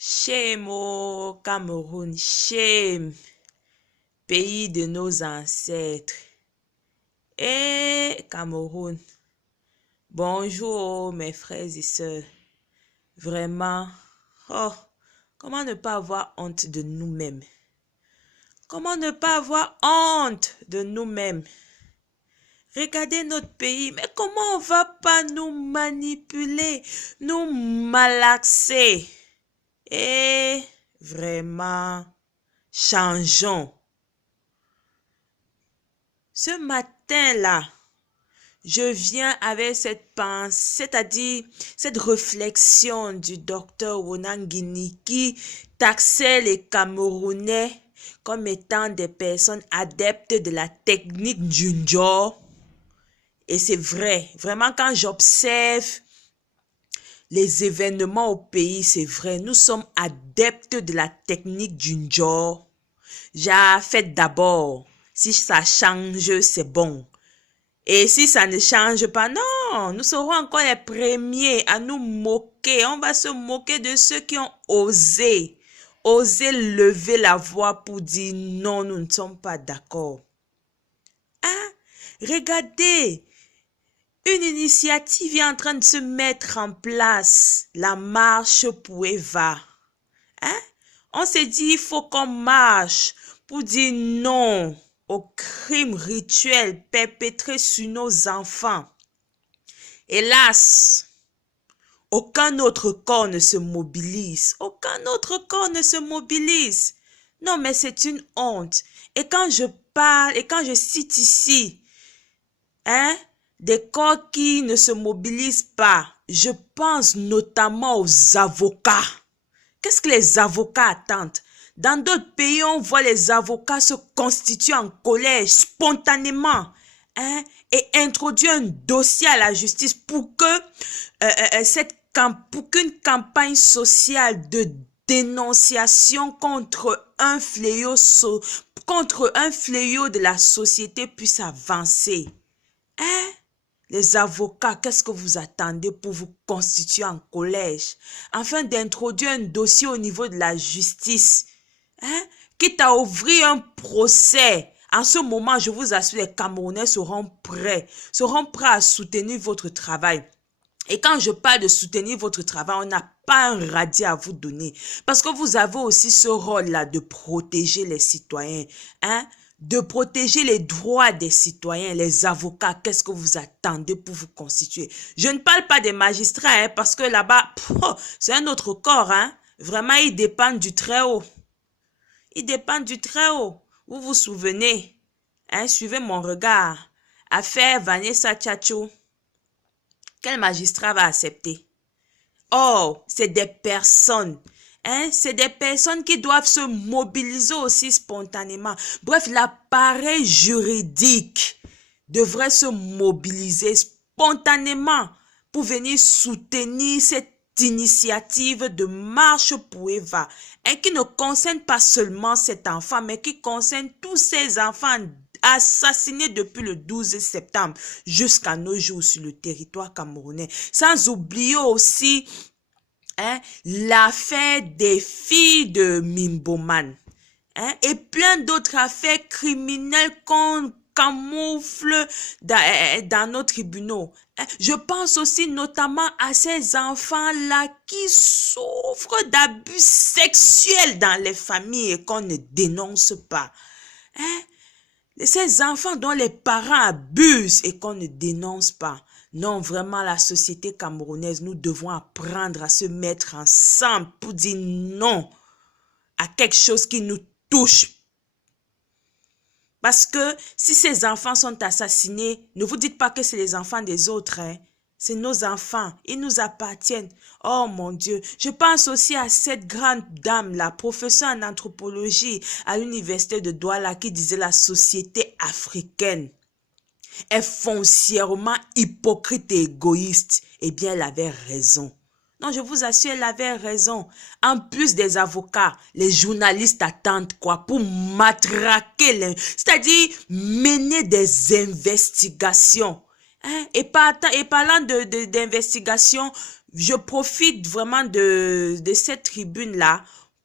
Shame au Cameroun, shame, pays de nos ancêtres. Et Cameroun, bonjour mes frères et sœurs. Vraiment, oh, comment ne pas avoir honte de nous-mêmes? Comment ne pas avoir honte de nous-mêmes? Regardez notre pays, mais comment on va pas nous manipuler, nous malaxer? Et vraiment, changeons. Ce matin-là, je viens avec cette pensée, c'est-à-dire cette réflexion du docteur Wonangini qui taxait les Camerounais comme étant des personnes adeptes de la technique du Njor. Et c'est vrai, vraiment quand j'observe les événements au pays, c'est vrai, nous sommes adeptes de la technique du Njor. J'ai fait d'abord, si ça change, c'est bon. Et si ça ne change pas, non, nous serons encore les premiers à nous moquer. On va se moquer de ceux qui ont osé lever la voix pour dire non, nous ne sommes pas d'accord. Hein? Regardez, une initiative est en train de se mettre en place, la marche pour Eva. Hein? On s'est dit, il faut qu'on marche pour dire non aux crimes rituels perpétrés sur nos enfants. Hélas, aucun autre corps ne se mobilise. Aucun autre corps ne se mobilise. Non, mais c'est une honte. Et quand je parle, et quand je cite ici, des corps qui ne se mobilisent pas, je pense notamment aux avocats. Qu'est-ce que les avocats attendent? Dans d'autres pays, on voit les avocats se constituer en collège spontanément et introduire un dossier à la justice pour qu'une campagne sociale de dénonciation contre un fléau de la société puisse avancer. Les avocats, qu'est-ce que vous attendez pour vous constituer en collège afin d'introduire un dossier au niveau de la justice? Quitte à ouvrir un procès. En ce moment, je vous assure, les Camerounais seront prêts à soutenir votre travail. Et quand je parle de soutenir votre travail, on n'a pas un radis à vous donner. Parce que vous avez aussi ce rôle-là de protéger les citoyens. De protéger les droits des citoyens, les avocats. Qu'est-ce que vous attendez pour vous constituer? Je ne parle pas des magistrats, parce que là-bas, c'est un autre corps. Vraiment, ils dépendent du Très-Haut. Ils dépendent du Très-Haut. Vous vous souvenez, suivez mon regard. Affaire Vanessa Tchatcho. Quel magistrat va accepter? Oh, c'est des personnes. C'est des personnes qui doivent se mobiliser aussi spontanément. Bref, l'appareil juridique devrait se mobiliser spontanément pour venir soutenir cette initiative de marche pour Eva, qui ne concerne pas seulement cet enfant, mais qui concerne tous ces enfants assassinés depuis le 12 septembre jusqu'à nos jours sur le territoire camerounais. Sans oublier aussi l'affaire des filles de Mimboman et plein d'autres affaires criminelles qu'on camoufle dans nos tribunaux. Je pense aussi notamment à ces enfants-là qui souffrent d'abus sexuels dans les familles et qu'on ne dénonce pas. Ces enfants dont les parents abusent et qu'on ne dénonce pas. Non, vraiment, la société camerounaise, nous devons apprendre à se mettre ensemble pour dire non à quelque chose qui nous touche. Parce que si ces enfants sont assassinés, ne vous dites pas que c'est les enfants des autres. C'est nos enfants, ils nous appartiennent. Oh mon Dieu, je pense aussi à cette grande dame, la professeure en anthropologie à l'université de Douala qui disait la société africaine est foncièrement hypocrite et égoïste. Eh bien, elle avait raison. Non, je vous assure, elle avait raison. En plus des avocats, les journalistes attendent quoi? Pour matraquer, c'est-à-dire mener des investigations. Et parlant d'investigation, Je profite vraiment de cette tribune-là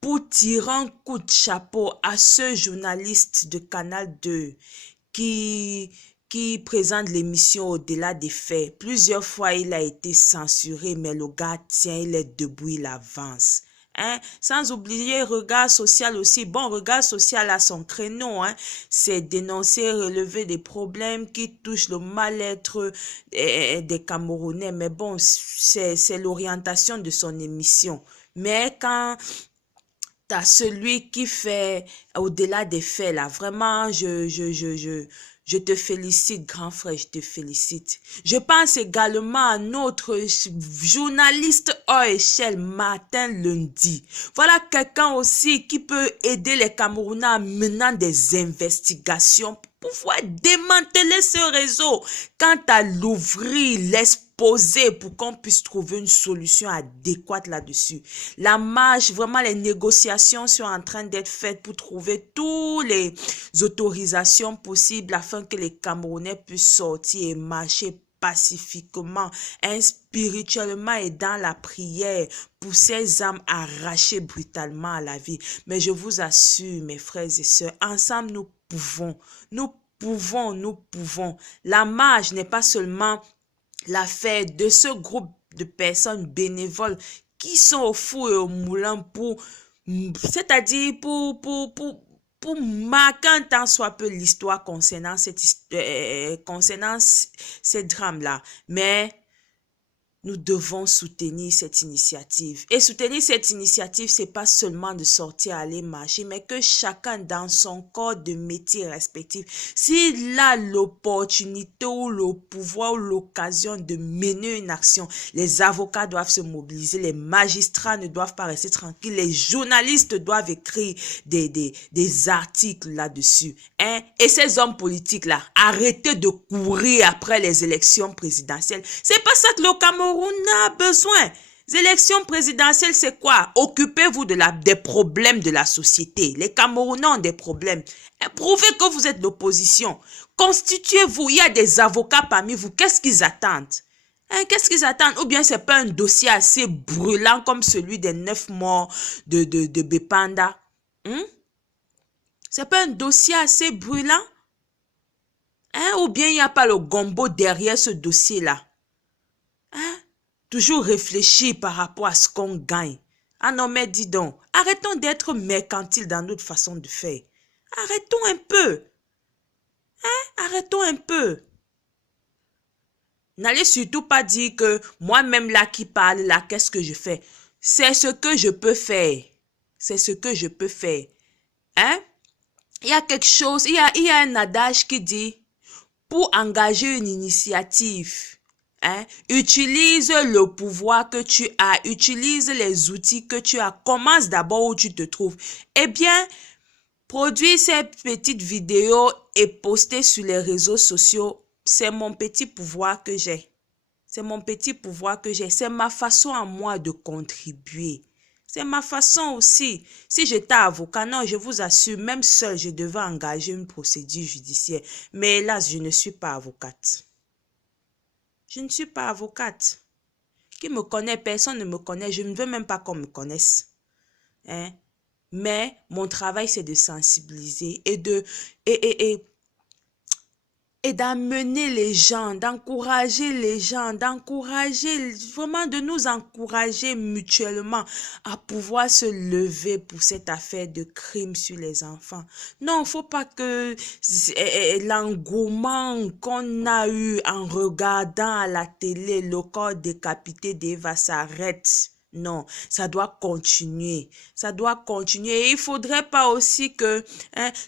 pour tirer un coup de chapeau à ce journaliste de Canal 2 qui, qui présente l'émission Au-delà des faits. Plusieurs fois, il a été censuré, mais le gars tient, il est debout, il avance. Hein? Sans oublier regard social aussi. Bon, regard social a son créneau, hein. C'est dénoncer, relever des problèmes qui touchent le mal-être des Camerounais. Mais bon, c'est l'orientation de son émission. Mais quand t'as celui qui fait au-delà des faits, là, vraiment, je te félicite, grand frère, je te félicite. Je pense également à notre journaliste hors échelle, Martin Lundi. Voilà quelqu'un aussi qui peut aider les Camerounais en menant des investigations pour pouvoir démanteler ce réseau. Quant à l'ouvrir, l'exposer pour qu'on puisse trouver une solution adéquate là-dessus. La marche, vraiment les négociations sont en train d'être faites pour trouver toutes les autorisations possibles afin que les Camerounais puissent sortir et marcher pacifiquement, spirituellement et dans la prière pour ces âmes arrachées brutalement à la vie. Mais je vous assure, mes frères et sœurs, ensemble nous pouvons, nous pouvons, nous pouvons. La marche n'est pas seulement l'affaire de ce groupe de personnes bénévoles qui sont au four et au moulin c'est-à-dire pour marquer un tant soit peu l'histoire concernant concernant ces drames-là. Mais nous devons soutenir cette initiative. Et soutenir cette initiative, c'est pas seulement de sortir aller marcher, mais que chacun dans son corps de métier respectif, s'il a l'opportunité ou le pouvoir ou l'occasion de mener une action, les avocats doivent se mobiliser, les magistrats ne doivent pas rester tranquilles, les journalistes doivent écrire des articles là-dessus. Hein? Et ces hommes politiques-là, arrêtez de courir après les élections présidentielles. C'est pas ça que le Cameroun a besoin. Les élections présidentielles, c'est quoi? Occupez-vous des problèmes de la société. Les Camerounais ont des problèmes. Prouvez que vous êtes l'opposition. Constituez-vous. Il y a des avocats parmi vous. Qu'est-ce qu'ils attendent? Hein, qu'est-ce qu'ils attendent? Ou bien c'est pas un dossier assez brûlant comme celui des 9 morts de Bepanda? C'est pas un dossier assez brûlant? Hein? Ou bien il n'y a pas le gombo derrière ce dossier-là? Hein? Toujours réfléchir par rapport à ce qu'on gagne. Ah non, mais dis donc, arrêtons d'être mercantiles dans notre façon de faire. Arrêtons un peu. Hein? Arrêtons un peu. N'allez surtout pas dire que moi-même là qui parle, là, qu'est-ce que je fais? C'est ce que je peux faire. C'est ce que je peux faire. Hein? Il y a quelque chose, il y a un adage qui dit, pour engager une initiative, hein, utilise le pouvoir que tu as, utilise les outils que tu as, commence d'abord où tu te trouves. Eh bien, produire ces petites vidéos et poster sur les réseaux sociaux, c'est mon petit pouvoir que j'ai. C'est mon petit pouvoir que j'ai. C'est ma façon à moi de contribuer. C'est ma façon aussi. Si j'étais avocat, non, je vous assure, même seul, je devais engager une procédure judiciaire. Mais hélas, je ne suis pas avocate. Je ne suis pas avocate. Qui me connaît? Personne ne me connaît. Je ne veux même pas qu'on me connaisse. Hein? Mais mon travail, c'est de sensibiliser et d'amener les gens, d'encourager les gens, vraiment de nous encourager mutuellement à pouvoir se lever pour cette affaire de crime sur les enfants. Non, il ne faut pas que l'engouement qu'on a eu en regardant à la télé le corps décapité d'Eva s'arrête. Non, ça doit continuer. Ça doit continuer. Et il faudrait pas aussi que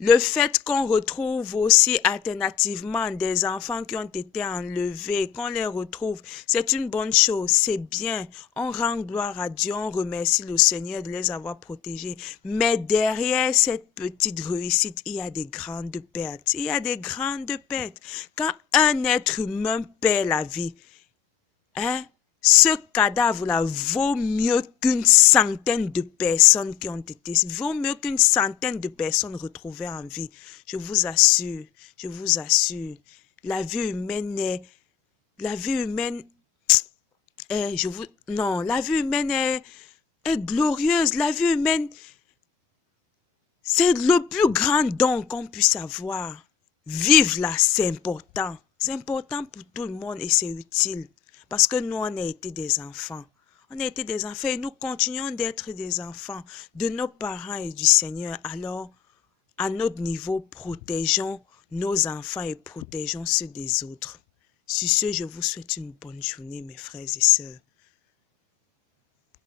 le fait qu'on retrouve aussi alternativement des enfants qui ont été enlevés, qu'on les retrouve, c'est une bonne chose. C'est bien. On rend gloire à Dieu. On remercie le Seigneur de les avoir protégés. Mais derrière cette petite réussite, il y a des grandes pertes. Il y a des grandes pertes. Quand un être humain perd la vie, ce cadavre-là vaut mieux qu'une centaine de personnes qui ont été, vaut mieux qu'une centaine de personnes retrouvées en vie. Je vous assure, je vous assure. La vie humaine Non, la vie humaine est glorieuse. La vie humaine, c'est le plus grand don qu'on puisse avoir. Vivre là, c'est important. C'est important pour tout le monde et c'est utile. Parce que nous, on a été des enfants. On a été des enfants et nous continuons d'être des enfants de nos parents et du Seigneur. Alors, à notre niveau, protégeons nos enfants et protégeons ceux des autres. Sur ce, je vous souhaite une bonne journée, mes frères et sœurs.